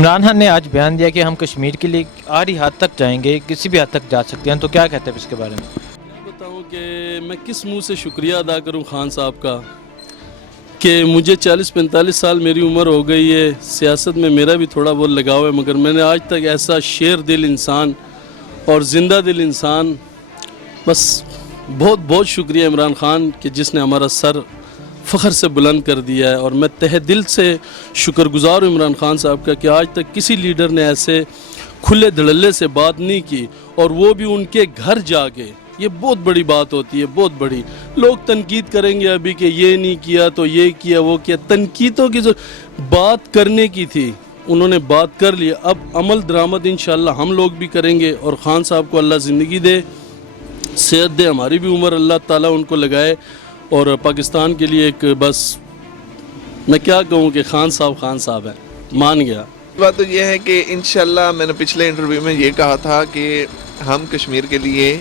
عمران خان نے آج بیان دیا کہ ہم کشمیر کے لیے آخری حد تک جائیں گے, کسی بھی حد تک جا سکتے ہیں, تو کیا کہتے ہیں اس کے بارے میں؟ میں بتاؤں کہ میں کس منہ سے شکریہ ادا کروں خان صاحب کا کہ مجھے 40-45 سال میری عمر ہو گئی ہے, سیاست میں میرا بھی تھوڑا بہت لگاؤ ہے, مگر میں نے آج تک ایسا شیر دل انسان اور زندہ دل انسان, بس بہت بہت شکریہ عمران خان کہ جس نے ہمارا سر فخر سے بلند کر دیا ہے. اور میں تہ دل سے شکر گزار ہوں عمران خان صاحب کا کہ آج تک کسی لیڈر نے ایسے کھلے دھڑلے سے بات نہیں کی, اور وہ بھی ان کے گھر جا کے. یہ بہت بڑی بات ہوتی ہے, بہت بڑی. لوگ تنقید کریں گے ابھی کہ یہ نہیں کیا تو یہ کیا وہ کیا, تنقیدوں کی جو بات کرنے کی تھی انہوں نے بات کر لی. اب عمل درآمد انشاءاللہ ہم لوگ بھی کریں گے, اور خان صاحب کو اللہ زندگی دے, صحت دے, ہماری بھی عمر اللہ تعالیٰ ان کو لگائے, اور پاکستان کے لیے ایک بس میں کیا کہوں کہ خان صاحب ہیں, مان گیا. بات تو یہ ہے کہ انشاءاللہ میں نے پچھلے انٹرویو میں یہ کہا تھا کہ ہم کشمیر کے لیے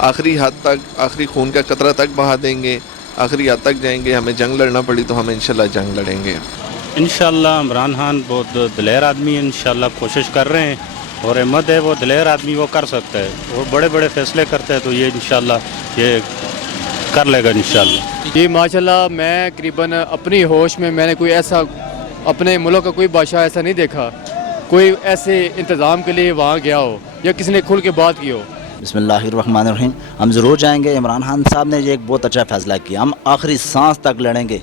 آخری حد تک, آخری خون کا قطرہ تک بہا دیں گے, آخری حد تک جائیں گے. ہمیں جنگ لڑنا پڑی تو ہم انشاءاللہ جنگ لڑیں گے. انشاءاللہ عمران خان بہت دلیر آدمی ہے, انشاءاللہ کوشش کر رہے ہیں, اور ہمت ہے, وہ دلیر آدمی وہ کر سکتا ہے, وہ بڑے بڑے فیصلے کرتے ہیں, تو یہ انشاءاللہ یہ کر لے گا انشاءاللہ. جی ماشاءاللہ, میں قریباً اپنی ہوش میں نے کوئی ایسا اپنے ملک کا کوئی بادشاہ ایسا نہیں دیکھا, کوئی ایسے انتظام کے لیے وہاں گیا ہو یا کسی نے کھل کے بات کی ہو. بسم اللہ الرحمن الرحیم. ہم ضرور جائیں گے. عمران خان صاحب نے یہ ایک بہت اچھا فیصلہ کیا, ہم آخری سانس تک لڑیں گے,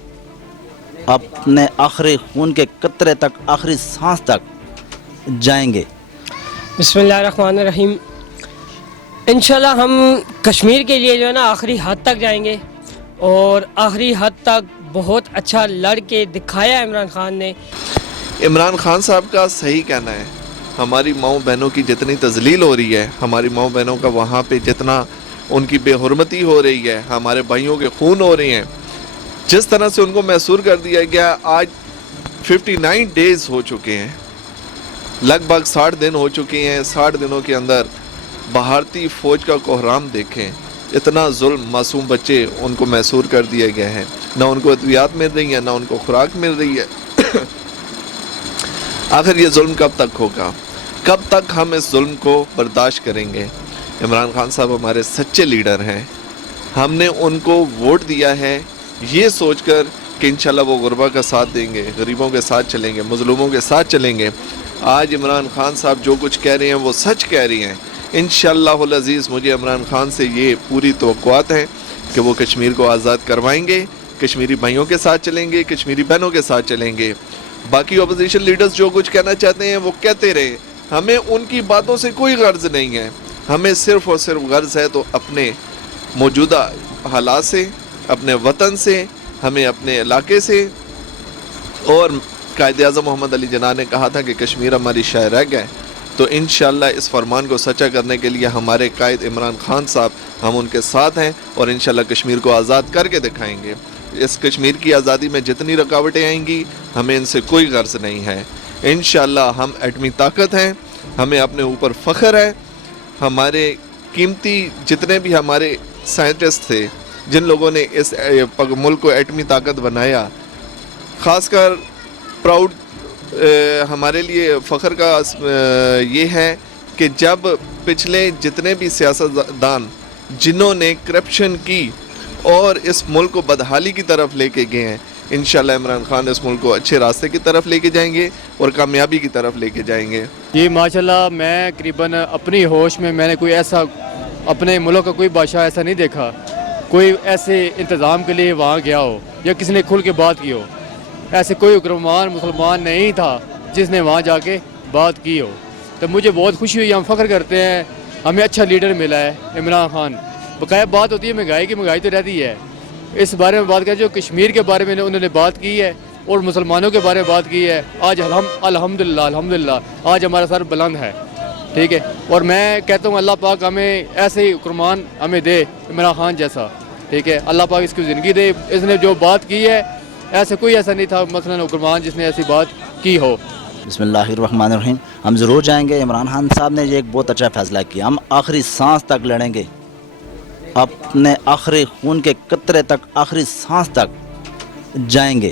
اپنے آخری خون کے قطرے تک, آخری سانس تک جائیں گے. بسم اللہ الرحمن الرحیم. انشاءاللہ ہم کشمیر کے لیے جو ہے نا آخری حد تک جائیں گے, اور آخری حد تک بہت اچھا لڑ کے دکھایا ہے عمران خان نے. عمران خان صاحب کا صحیح کہنا ہے, ہماری ماؤں بہنوں کی جتنی تذلیل ہو رہی ہے, ہماری ماؤں بہنوں کا وہاں پہ جتنا ان کی بے حرمتی ہو رہی ہے, ہمارے بھائیوں کے خون ہو رہے ہیں, جس طرح سے ان کو محصور کر دیا گیا. آج 59 ڈیز ہو چکے ہیں, لگ بھگ 60 دن ہو چکے ہیں. 60 دنوں کے اندر بھارتی فوج کا کوہرام دیکھیں, اتنا ظلم معصوم بچے ان کو محصور کر دیا گیا ہے, نہ ان کو ادویات مل رہی ہیں, نہ ان کو خوراک مل رہی ہے. آخر یہ ظلم کب تک ہوگا, کب تک ہم اس ظلم کو برداشت کریں گے؟ عمران خان صاحب ہمارے سچے لیڈر ہیں, ہم نے ان کو ووٹ دیا ہے یہ سوچ کر کہ انشاءاللہ وہ غربا کا ساتھ دیں گے, غریبوں کے ساتھ چلیں گے, مظلوموں کے ساتھ چلیں گے. آج عمران خان صاحب جو کچھ کہہ رہے ہیں وہ سچ کہہ رہی ہیں. انشاءاللہ العزیز مجھے عمران خان سے یہ پوری توقعات ہیں کہ وہ کشمیر کو آزاد کروائیں گے, کشمیری بھائیوں کے ساتھ چلیں گے, کشمیری بہنوں کے ساتھ چلیں گے. باقی اپوزیشن لیڈرز جو کچھ کہنا چاہتے ہیں وہ کہتے رہے, ہمیں ان کی باتوں سے کوئی غرض نہیں ہے. ہمیں صرف اور صرف غرض ہے تو اپنے موجودہ حالات سے, اپنے وطن سے, ہمیں اپنے علاقے سے. اور قائد اعظم محمد علی جناح نے کہا تھا کہ کشمیر ہماری شاہ رہ گئے, تو انشاءاللہ اس فرمان کو سچا کرنے کے لیے ہمارے قائد عمران خان صاحب, ہم ان کے ساتھ ہیں, اور انشاءاللہ کشمیر کو آزاد کر کے دکھائیں گے. اس کشمیر کی آزادی میں جتنی رکاوٹیں آئیں گی ہمیں ان سے کوئی غرض نہیں ہے. انشاءاللہ ہم ایٹمی طاقت ہیں, ہمیں اپنے اوپر فخر ہے. ہمارے قیمتی جتنے بھی ہمارے سائنٹسٹ تھے, جن لوگوں نے اس ملک کو ایٹمی طاقت بنایا, خاص کر پراؤڈ ہمارے لیے فخر کا یہ ہے کہ جب پچھلے جتنے بھی سیاستدان جنہوں نے کرپشن کی اور اس ملک کو بدحالی کی طرف لے کے گئے ہیں, انشاءاللہ عمران خان اس ملک کو اچھے راستے کی طرف لے کے جائیں گے اور کامیابی کی طرف لے کے جائیں گے. جی ماشاءاللہ, میں قریباً اپنی ہوش میں نے کوئی ایسا اپنے ملک کا کوئی بادشاہ ایسا نہیں دیکھا, کوئی ایسے انتظام کے لیے وہاں گیا ہو یا کسی نے کھل کے بات کی ہو. ایسے کوئی حکمران مسلمان نہیں تھا جس نے وہاں جا کے بات کی ہو. تو مجھے بہت خوشی ہوئی, ہم فخر کرتے ہیں ہمیں اچھا لیڈر ملا ہے عمران خان. بقایا بات ہوتی ہے مہنگائی کی, مہنگائی تو رہتی ہے, اس بارے میں بات کریں. جو کشمیر کے بارے میں انہوں نے بات کی ہے اور مسلمانوں کے بارے میں بات کی ہے, آج الحمدللہ آج ہمارا سر بلند ہے, ٹھیک ہے. اور میں کہتا ہوں اللہ پاک ہمیں ایسے ہی حکمران ہمیں دے عمران خان جیسا, ٹھیک ہے. اللہ پاک اس کی زندگی دے. اس نے جو بات کی ہے ایسے کوئی ایسا نہیں تھا مثلا حکمران جس نے ایسی بات کی ہو. بسم اللہ الرحمن الرحیم. ہم ضرور جائیں گے. عمران خان صاحب نے یہ ایک بہت اچھا فیصلہ کیا, ہم آخری سانس تک لڑیں گے, اپنے آخری خون کے قطرے تک, آخری سانس تک جائیں گے.